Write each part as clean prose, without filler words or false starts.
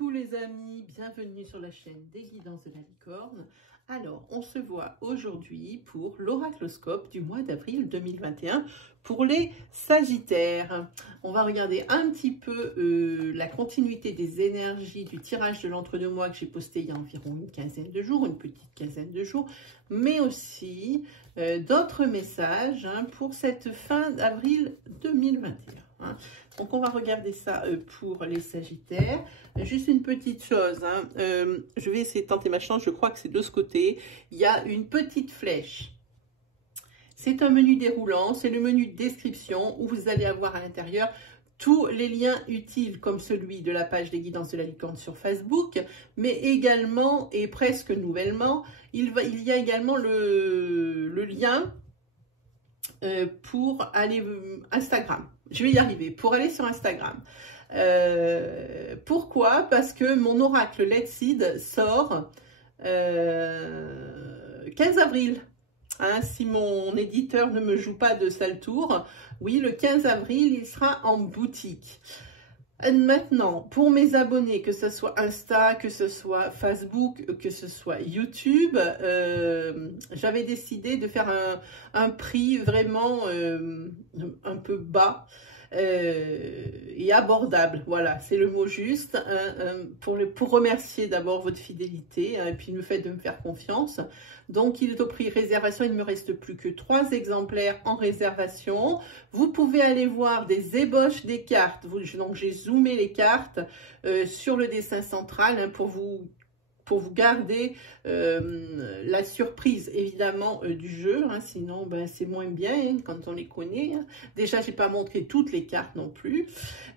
Coucou les amis, bienvenue sur la chaîne des guidances de la licorne. Alors, on se voit aujourd'hui pour l'oracloscope du mois d'avril 2021 pour les Sagittaires. On va regarder un petit peu la continuité des énergies du tirage de l'entre-deux-mois que j'ai posté il y a environ une quinzaine de jours, une petite quinzaine de jours, mais aussi d'autres messages pour cette fin d'avril 2021. Donc, on va regarder ça pour les Sagittaires. Juste une petite chose, je vais essayer de tenter ma chance, je crois que c'est de ce côté. Il y a une petite flèche. C'est un menu déroulant, c'est le menu de description où vous allez avoir à l'intérieur tous les liens utiles comme celui de la page des guidances de la licorne sur Facebook, mais également, et presque nouvellement, il y a également le lien pour aller Instagram. Je vais y arriver, pour aller sur Instagram. Pourquoi? Parce que mon oracle Let's Seed sort 15 avril. Si mon éditeur ne me joue pas de sale tour, oui, le 15 avril, il sera en boutique. Maintenant, pour mes abonnés, que ce soit Insta, que ce soit Facebook, que ce soit YouTube, j'avais décidé de faire un prix vraiment un peu bas et abordable. Voilà, c'est le mot juste, pour remercier d'abord votre fidélité et puis le fait de me faire confiance. Donc, il est au prix réservation. Il ne me reste plus que 3 exemplaires en réservation. Vous pouvez aller voir des ébauches des cartes. Donc, j'ai zoomé les cartes sur le dessin central pour vous garder la surprise évidemment du jeu, sinon c'est moins bien quand on les connaît. Déjà, j'ai pas montré toutes les cartes non plus.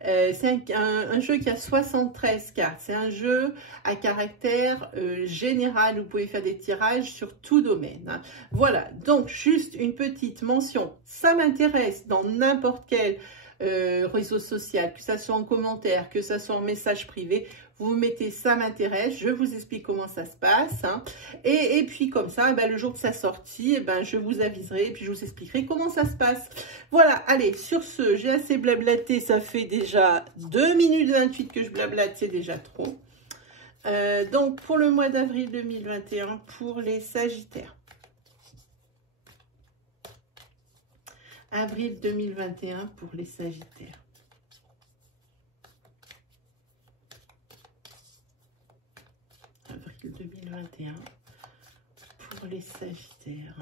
C'est un jeu qui a 73 cartes. C'est un jeu à caractère général. Vous pouvez faire des tirages sur tout domaine. Voilà, donc juste une petite mention. Ça m'intéresse dans n'importe quel réseau social, que ça soit en commentaire, que ça soit en message privé. Vous mettez ça m'intéresse, je vous explique comment ça se passe. Et puis comme ça, le jour de sa sortie, je vous aviserai et puis je vous expliquerai comment ça se passe. Voilà, allez, sur ce, j'ai assez blablaté, ça fait déjà 2 minutes 28 que je blablate, c'est déjà trop. Donc pour le mois d'avril 2021, pour les Sagittaires. Avril 2021 pour les Sagittaires. Avril 2021 pour les Sagittaires.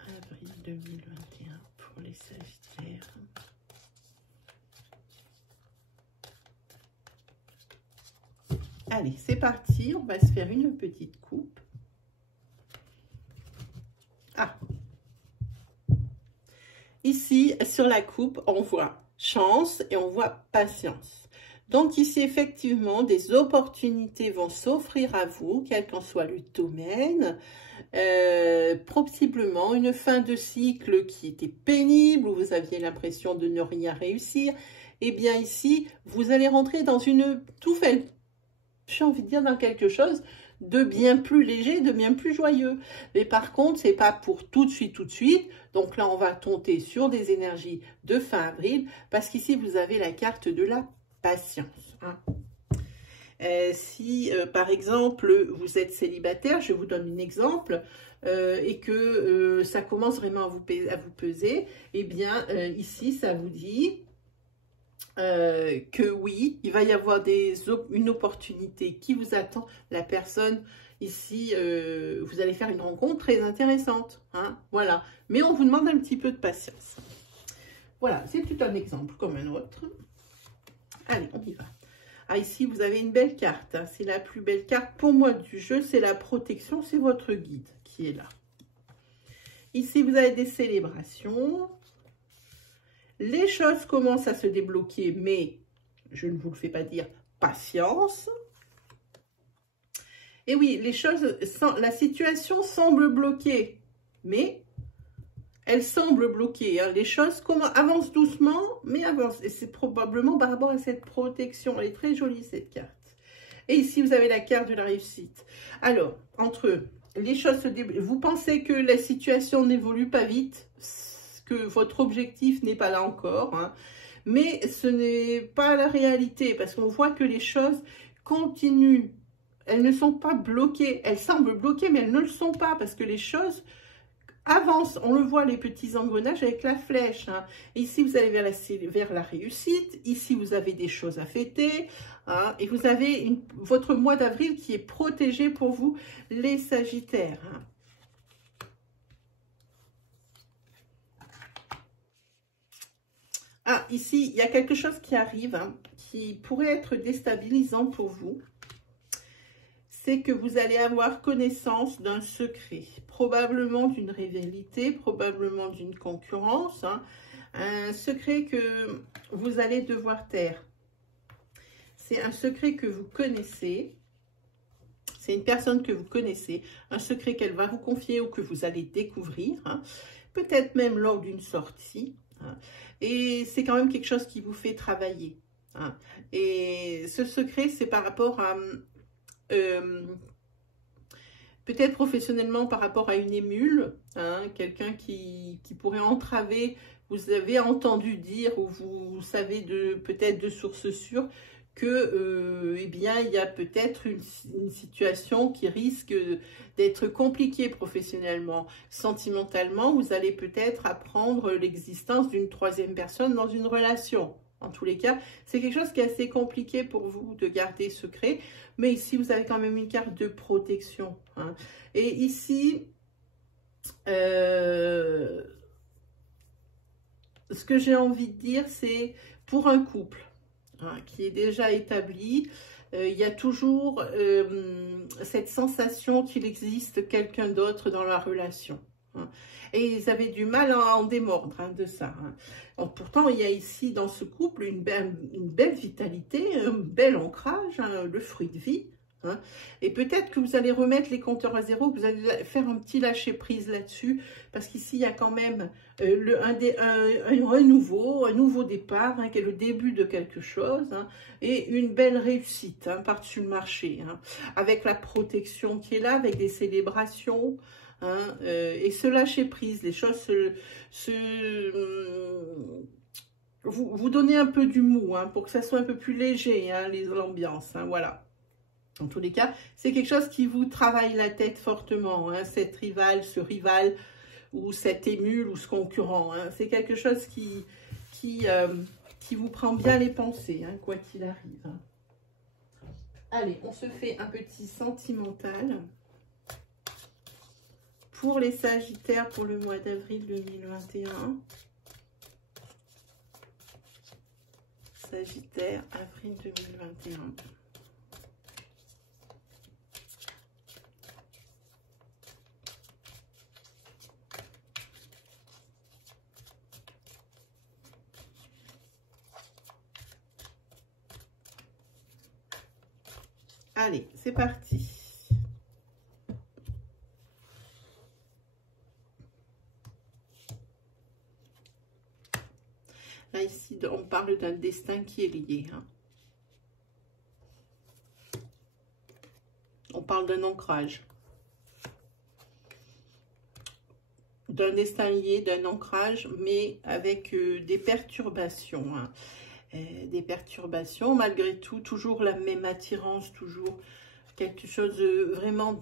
Avril 2021 pour les Sagittaires. Allez, c'est parti, on va se faire une petite coupe. Ici, sur la coupe, on voit chance et on voit patience. Donc ici, effectivement, des opportunités vont s'offrir à vous, quel qu'en soit le domaine. Possiblement une fin de cycle qui était pénible, où vous aviez l'impression de ne rien réussir. Eh bien ici, vous allez rentrer dans une nouvelle, j'ai envie de dire, dans quelque chose de bien plus léger, de bien plus joyeux. Mais par contre, c'est pas pour tout de suite, tout de suite. Donc là, on va compter sur des énergies de fin avril, parce qu'ici, vous avez la carte de la patience. Si, par exemple, vous êtes célibataire, je vous donne un exemple, et que ça commence vraiment à vous peser, eh bien, ici, ça vous dit que oui, il va y avoir une opportunité qui vous attend. La personne ici, vous allez faire une rencontre très intéressante. Voilà. Mais on vous demande un petit peu de patience. Voilà, c'est tout un exemple comme un autre. Allez, on y va. Ici, vous avez une belle carte. C'est la plus belle carte pour moi du jeu. C'est la protection, c'est votre guide qui est là. Ici, vous avez des célébrations. Les choses commencent à se débloquer, mais je ne vous le fais pas dire, patience. Et oui, la situation semble bloquée, mais elle semble bloquée. Les choses avancent doucement, mais avancent. Et c'est probablement par rapport à cette protection. Elle est très jolie, cette carte. Et ici, vous avez la carte de la réussite. Alors, entre les choses se débloquent. Vous pensez que la situation n'évolue pas vite, que votre objectif n'est pas là encore, mais ce n'est pas la réalité, parce qu'on voit que les choses continuent. Elles ne sont pas bloquées, elles semblent bloquées, mais elles ne le sont pas, parce que les choses avancent. On le voit, les petits engrenages avec la flèche. Hein. Ici, vous allez vers la réussite. Ici, vous avez des choses à fêter. Hein, et vous avez votre mois d'avril qui est protégé pour vous, les Sagittaires. Hein. Ah, ici, il y a quelque chose qui arrive, hein, qui pourrait être déstabilisant pour vous. C'est que vous allez avoir connaissance d'un secret, probablement d'une rivalité, probablement d'une concurrence, hein, un secret que vous allez devoir taire. C'est un secret que vous connaissez, c'est une personne que vous connaissez, un secret qu'elle va vous confier ou que vous allez découvrir, hein, peut-être même lors d'une sortie, hein, et c'est quand même quelque chose qui vous fait travailler. Hein, et ce secret, c'est par rapport à... peut-être professionnellement par rapport à une émule, hein, quelqu'un qui pourrait entraver, vous avez entendu dire ou vous savez peut-être de sources sûres que eh bien, il y a peut-être une situation qui risque d'être compliquée professionnellement. Sentimentalement, vous allez peut-être apprendre l'existence d'une troisième personne dans une relation. En tous les cas, c'est quelque chose qui est assez compliqué pour vous de garder secret. Mais ici, vous avez quand même une carte de protection. Hein. Et ici, ce que j'ai envie de dire, c'est pour un couple hein, qui est déjà établi, il y a toujours cette sensation qu'il existe quelqu'un d'autre dans la relation. Hein. Et ils avaient du mal à en démordre hein, de ça. Hein. Donc, pourtant, il y a ici dans ce couple une belle vitalité, un bel ancrage, hein, le fruit de vie. Hein. Et peut-être que vous allez remettre les compteurs à zéro, que vous allez faire un petit lâcher-prise là-dessus, parce qu'ici, il y a quand même un nouveau départ, hein, qui est le début de quelque chose, hein, et une belle réussite hein, par-dessus le marché, hein, avec la protection qui est là, avec des célébrations, hein, et se lâcher prise, les choses vous donnez un peu du mou hein, pour que ça soit un peu plus léger, hein, l'ambiance, hein, voilà. En tous les cas, c'est quelque chose qui vous travaille la tête fortement, hein, cette rivale, ce rival, ou cette émule, ou ce concurrent. Hein, c'est quelque chose qui vous prend bien les pensées, hein, quoi qu'il arrive. Hein. Allez, on se fait un petit sentimental pour les Sagittaires pour le mois d'avril 2021. Sagittaire, avril 2021. Allez, c'est parti. Là, ici, on parle d'un destin qui est lié. Hein. On parle d'un ancrage. D'un destin lié, d'un ancrage, mais avec des perturbations. Hein. Des perturbations, malgré tout, toujours la même attirance, toujours quelque chose de vraiment,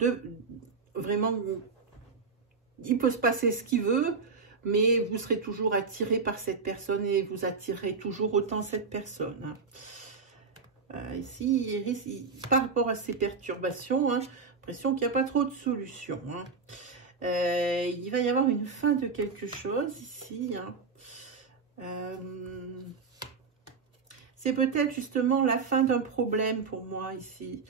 il peut se passer ce qu'il veut, mais vous serez toujours attiré par cette personne et vous attirez toujours autant cette personne. Hein. Ici, par rapport à ces perturbations, hein, l'impression qu'il n'y a pas trop de solutions. Hein. Il va y avoir une fin de quelque chose ici. Hein. C'est peut-être justement la fin d'un problème pour moi ici.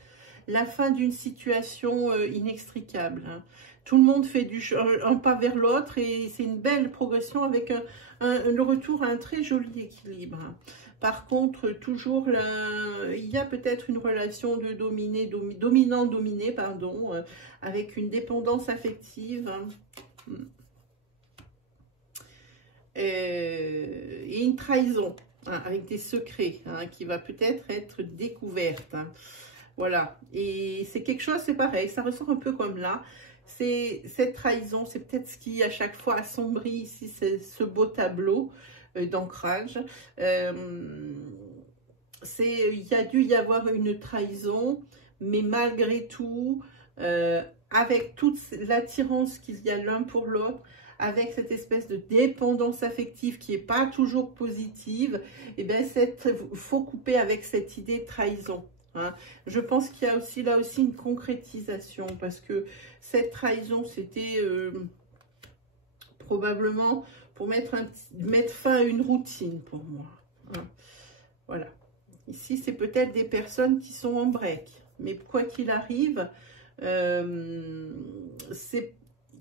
La fin d'une situation inextricable. Hein. Tout le monde fait un pas vers l'autre et c'est une belle progression avec le retour à un très joli équilibre. Hein. Par contre, toujours, il y a peut-être une relation de dominant-dominé, pardon, avec une dépendance affective. Hein. Et une trahison. Hein, avec des secrets hein, qui va peut-être être découverte. Hein. Voilà. Et c'est quelque chose, c'est pareil, ça ressort un peu comme là. C'est cette trahison, c'est peut-être ce qui à chaque fois assombrit ici ce beau tableau. d'ancrage. Il y a dû y avoir une trahison, mais malgré tout, avec toute l'attirance qu'il y a l'un pour l'autre, avec cette espèce de dépendance affective qui n'est pas toujours positive, et bien il faut couper avec cette idée de trahison. Hein. Je pense qu'il y a aussi là aussi une concrétisation, parce que cette trahison, c'était probablement pour mettre fin à une routine pour moi. Hein. Voilà. Ici, c'est peut-être des personnes qui sont en break. Mais quoi qu'il arrive,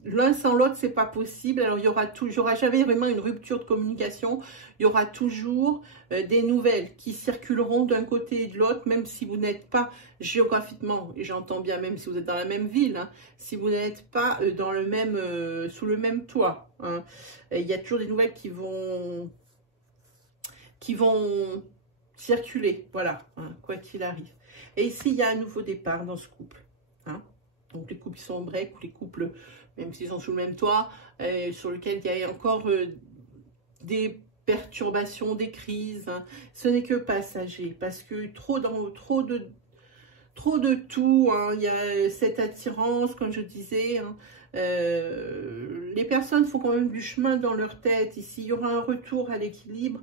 l'un sans l'autre, c'est pas possible. Alors, il y aura jamais vraiment une rupture de communication. Il y aura toujours des nouvelles qui circuleront d'un côté et de l'autre, même si vous n'êtes pas géographiquement, et j'entends bien même si vous êtes dans la même ville, hein, si vous n'êtes pas dans le même, sous le même toit. Hein. Il y a toujours des nouvelles qui vont circuler, voilà, hein, quoi qu'il arrive. Et ici, il y a un nouveau départ dans ce couple. Hein. Donc, les couples qui sont en break, ou les couples, même s'ils sont sous le même toit, sur lequel il y a encore des perturbations, des crises. Hein. Ce n'est que passager, parce que trop de tout, hein. Il y a cette attirance, comme je disais. Hein. Les personnes font quand même du chemin dans leur tête. Ici, il y aura un retour à l'équilibre.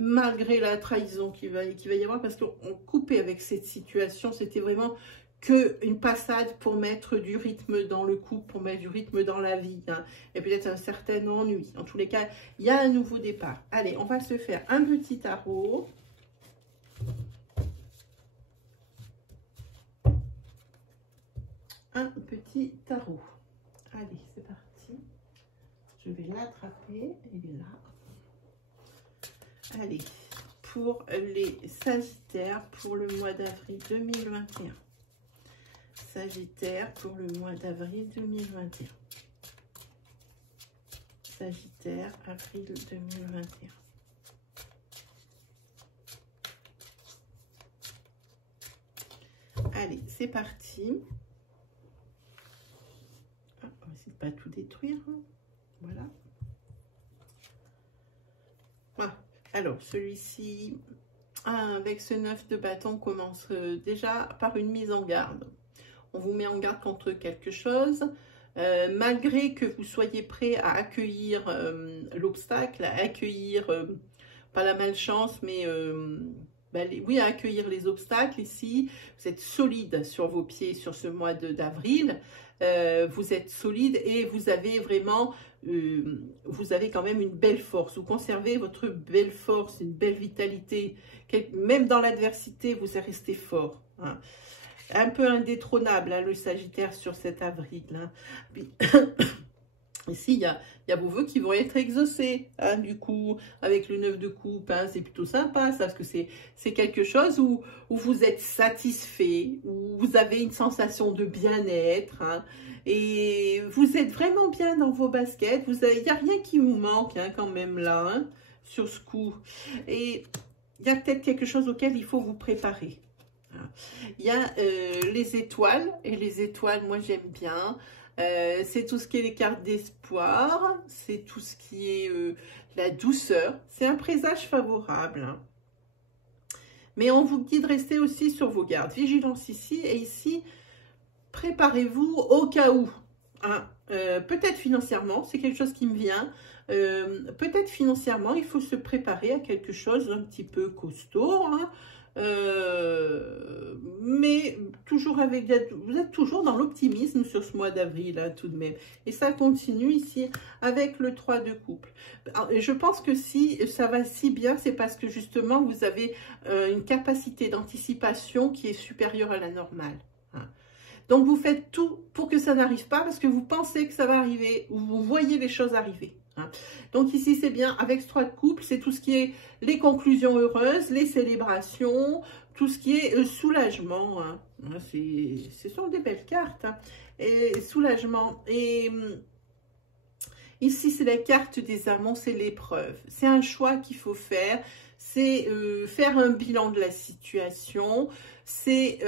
Malgré la trahison qu'il va y avoir, parce qu'on coupait avec cette situation, c'était vraiment qu'une passade pour mettre du rythme dans le couple, pour mettre du rythme dans la vie, hein, et peut-être un certain ennui. En tous les cas, il y a un nouveau départ. Allez, on va se faire un petit tarot. Un petit tarot. Allez, c'est parti. Je vais l'attraper. Il est là. Allez, pour les Sagittaires, pour le mois d'avril 2021. Sagittaire, pour le mois d'avril 2021. Sagittaire, avril 2021. Allez, c'est parti. Ah, on va essayer de ne pas tout détruire. Hein. Voilà. Voilà. Alors, celui-ci, avec ce 9 de bâton, commence déjà par une mise en garde. On vous met en garde contre quelque chose. Malgré que vous soyez prêt à accueillir l'obstacle, à accueillir, pas la malchance, mais oui, à accueillir les obstacles ici. Vous êtes solide sur vos pieds sur ce mois d'avril. Vous êtes solide et vous avez vraiment... vous avez quand même une belle force, vous conservez votre belle force, une belle vitalité, même dans l'adversité, vous êtes resté fort. Hein. Un peu indétrônable, hein, le Sagittaire sur cet avril. Hein. Puis, ici, il y a vos vœux qui vont être exaucés, hein, du coup, avec le 9 de coupe, hein, c'est plutôt sympa, ça, parce que c'est quelque chose où vous êtes satisfait, où vous avez une sensation de bien-être, hein, et vous êtes vraiment bien dans vos baskets, il n'y a rien qui vous manque, hein, quand même, là, hein, sur ce coup. Et il y a peut-être quelque chose auquel il faut vous préparer. Il y a les étoiles, et les étoiles, moi, j'aime bien. C'est tout ce qui est les cartes d'espoir, c'est tout ce qui est la douceur. C'est un présage favorable. Hein. Mais on vous dit de rester aussi sur vos gardes. Vigilance ici et ici. Préparez-vous au cas où. Hein. Peut-être financièrement, c'est quelque chose qui me vient. Peut-être financièrement, il faut se préparer à quelque chose d'un petit peu costaud. Hein. Mais toujours avec, vous êtes toujours dans l'optimisme sur ce mois d'avril, hein, tout de même, et ça continue ici avec le 3 de couple. Alors, je pense que si ça va si bien, c'est parce que justement vous avez une capacité d'anticipation qui est supérieure à la normale, hein. Donc vous faites tout pour que ça n'arrive pas, parce que vous pensez que ça va arriver, ou vous voyez les choses arriver. Hein. Donc ici c'est bien, avec ce 3 de couple, c'est tout ce qui est les conclusions heureuses, les célébrations, tout ce qui est soulagement. Hein. Ce sont des belles cartes. Hein. Et soulagement. Et ici c'est la carte des amants, c'est l'épreuve. C'est un choix qu'il faut faire. C'est faire un bilan de la situation. C'est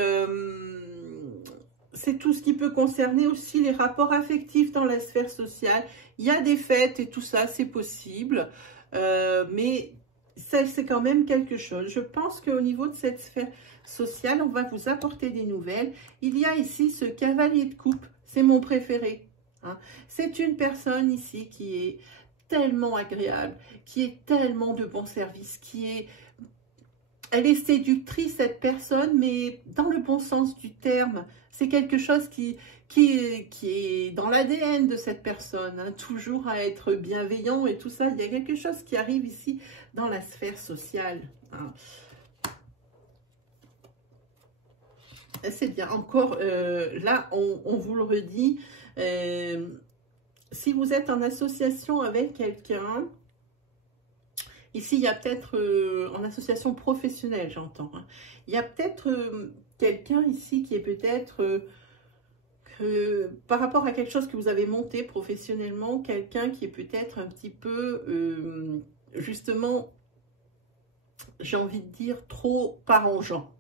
tout ce qui peut concerner aussi les rapports affectifs dans la sphère sociale. Il y a des fêtes et tout ça, c'est possible. mais ça, c'est quand même quelque chose. Je pense qu'au niveau de cette sphère sociale, on va vous apporter des nouvelles. Il y a ici ce cavalier de coupe, c'est mon préféré. Hein. C'est une personne ici qui est tellement agréable, qui est tellement de bon service, elle est séductrice, cette personne, mais dans le bon sens du terme. C'est quelque chose qui est dans l'ADN de cette personne, hein, toujours à être bienveillant et tout ça. Il y a quelque chose qui arrive ici dans la sphère sociale. Hein. C'est bien. Encore, là, on vous le redit, si vous êtes en association avec quelqu'un, ici, il y a peut-être, en association professionnelle, j'entends, hein, il y a peut-être quelqu'un ici qui est peut-être, par rapport à quelque chose que vous avez monté professionnellement, quelqu'un qui est peut-être un petit peu, justement, j'ai envie de dire, trop arrangeant.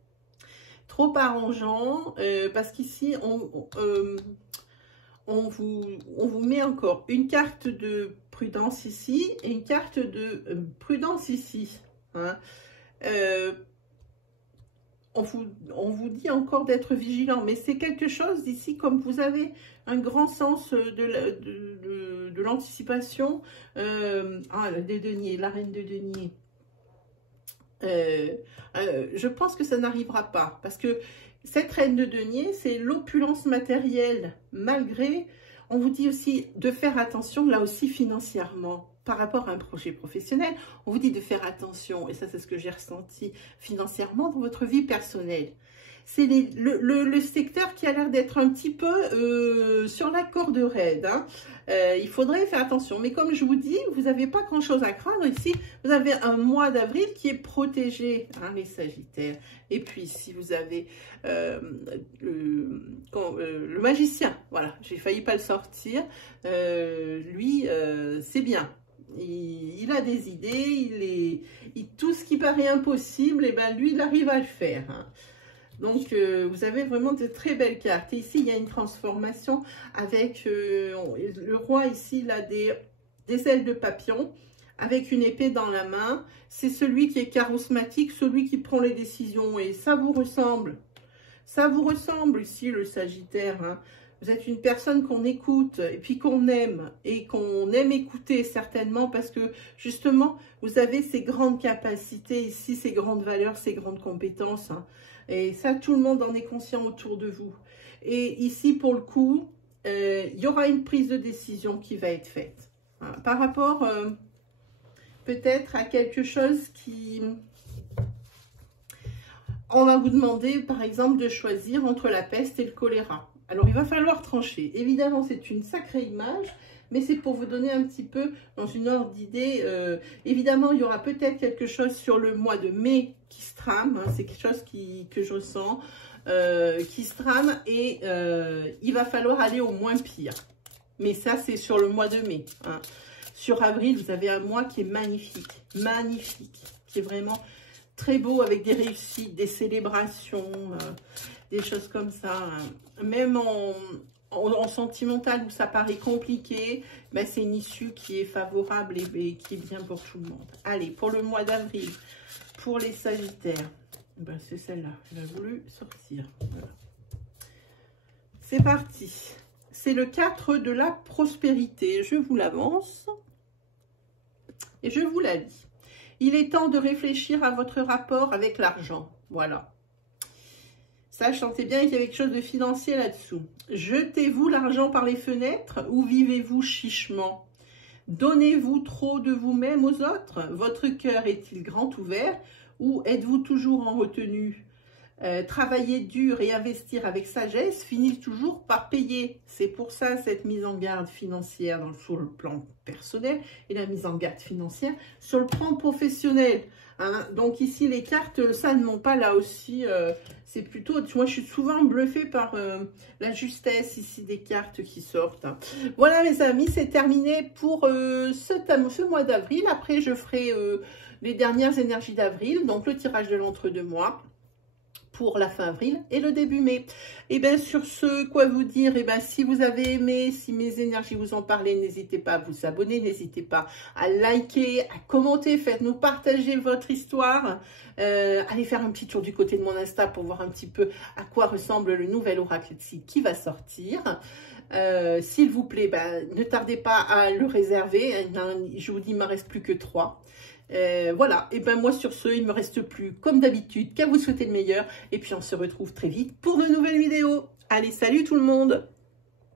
Trop arrangeant, parce qu'ici, on vous met encore une carte de prudence ici et une carte de prudence ici. Hein. On vous dit encore d'être vigilant, mais c'est quelque chose ici, comme vous avez un grand sens de l'anticipation. Des deniers, la reine de deniers. Je pense que ça n'arrivera pas, parce que cette reine de denier, c'est l'opulence matérielle, malgré, on vous dit aussi de faire attention, là aussi financièrement, par rapport à un projet professionnel, on vous dit de faire attention, et ça c'est ce que j'ai ressenti financièrement dans votre vie personnelle. C'est le secteur qui a l'air d'être un petit peu sur la corde raide. Hein. Il faudrait faire attention. Mais comme je vous dis, vous n'avez pas grand-chose à craindre ici. Vous avez un mois d'avril qui est protégé, hein, les Sagittaires. Et puis, si vous avez le magicien, voilà, j'ai failli pas le sortir. Lui, c'est bien. Il a des idées. Tout ce qui paraît impossible, et ben lui, il arrive à le faire. Hein. Donc, vous avez vraiment de très belles cartes. Et ici, il y a une transformation avec le roi. Ici, il a des ailes de papillon avec une épée dans la main. C'est celui qui est charismatique, celui qui prend les décisions. Et ça vous ressemble. Ça vous ressemble ici, le Sagittaire. Hein. Vous êtes une personne qu'on écoute et puis qu'on aime. Et qu'on aime écouter certainement parce que, justement, vous avez ces grandes capacités ici, ces grandes valeurs, ces grandes compétences. Hein. Et ça, tout le monde en est conscient autour de vous. Et ici, pour le coup, il y aura une prise de décision qui va être faite. Voilà. Par rapport, peut-être, à quelque chose qui... On va vous demander, par exemple, de choisir entre la peste et le choléra. Alors, il va falloir trancher. Évidemment, c'est une sacrée image, mais c'est pour vous donner un petit peu dans une ordre d'idée. Évidemment, il y aura peut-être quelque chose sur le mois de mai qui se trame. Hein, c'est quelque chose que je ressens, qui se trame. Et il va falloir aller au moins pire. Mais ça, c'est sur le mois de mai. Hein. Sur avril, vous avez un mois qui est magnifique. Magnifique. Qui est vraiment très beau avec des réussites, des célébrations, des choses comme ça. Hein. Même en sentimental où ça paraît compliqué, ben c'est une issue qui est favorable et qui est bien pour tout le monde. Allez, pour le mois d'avril, pour les Sagittaires, ben c'est celle-là, elle a voulu sortir. Voilà. C'est parti. C'est le 4 de la prospérité. Je vous l'avance et je vous la lis. Il est temps de réfléchir à votre rapport avec l'argent. Voilà. Ça, je sentais bien qu'il y avait quelque chose de financier là-dessous. Jetez-vous l'argent par les fenêtres ou vivez-vous chichement? Donnez-vous trop de vous-même aux autres? Votre cœur est-il grand ouvert ou êtes-vous toujours en retenue? Travailler dur et investir avec sagesse finit toujours par payer. C'est pour ça cette mise en garde financière sur le plan personnel et la mise en garde financière sur le plan professionnel. Hein. Donc ici les cartes, ça ne ment pas là aussi. C'est plutôt, moi je suis souvent bluffée par la justesse ici des cartes qui sortent. Hein. Voilà mes amis, c'est terminé pour ce mois d'avril. Après je ferai les dernières énergies d'avril, donc le tirage de l'entre-deux-mois. pour la fin avril et le début mai. Et bien sur ce, quoi vous dire, et bien si vous avez aimé, si mes énergies vous en parlaient, n'hésitez pas à vous abonner, n'hésitez pas à liker, à commenter, faites-nous partager votre histoire. Allez faire un petit tour du côté de mon Insta pour voir un petit peu à quoi ressemble le nouvel oracle qui va sortir. S'il vous plaît, ben, ne tardez pas à le réserver. Je vous dis, il ne m'en reste plus que 3. Voilà, et ben moi sur ce, il ne me reste plus comme d'habitude qu'à vous souhaiter le meilleur. Et puis on se retrouve très vite pour de nouvelles vidéos. Allez, salut tout le monde!